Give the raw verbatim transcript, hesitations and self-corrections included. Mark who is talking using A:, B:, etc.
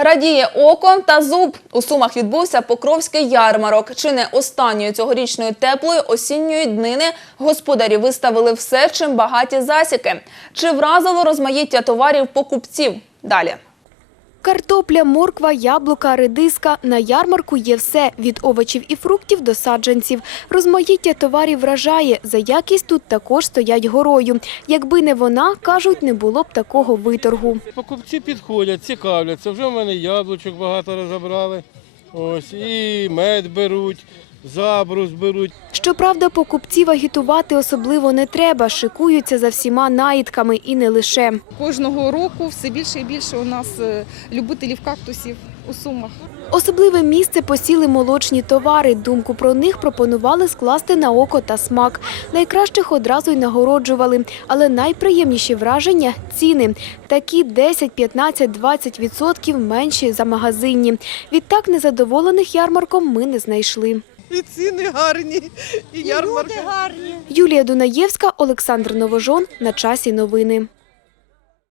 A: Радіє око та зуб. У Сумах відбувся Покровський ярмарок. Чи не останньої цьогорічної теплої осінньої днини господарі виставили все, чим багаті засіки. Чи вразило розмаїття товарів покупців? Далі.
B: Картопля, морква, яблука, редиска. На ярмарку є все – від овочів і фруктів до саджанців. Розмаїття товарів вражає. За якість тут також стоять горою. Якби не вона, кажуть, не було б такого виторгу.
C: Покупці підходять, цікавляться. Вже в мене яблучок багато розібрали. Ось, і мед беруть, забрус беруть.
B: Щоправда, покупців агітувати особливо не треба. Шикуються за всіма наїдками і не лише.
D: Кожного року все більше і більше у нас любителів кактусів у Сумах.
B: Особливе місце посіли молочні товари. Думку про них пропонували скласти на око та смак. Найкращих одразу й нагороджували. Але найприємніші враження – ціни. Такі десять, п'ятнадцять, двадцять відсотків менші за магазинні. Відтак незадоволених ярмарком ми не знайшли.
E: І ціни гарні, і ярмарки
F: гарні.
B: Юлія Дунаєвська, Олександр Новожон. На часі новини.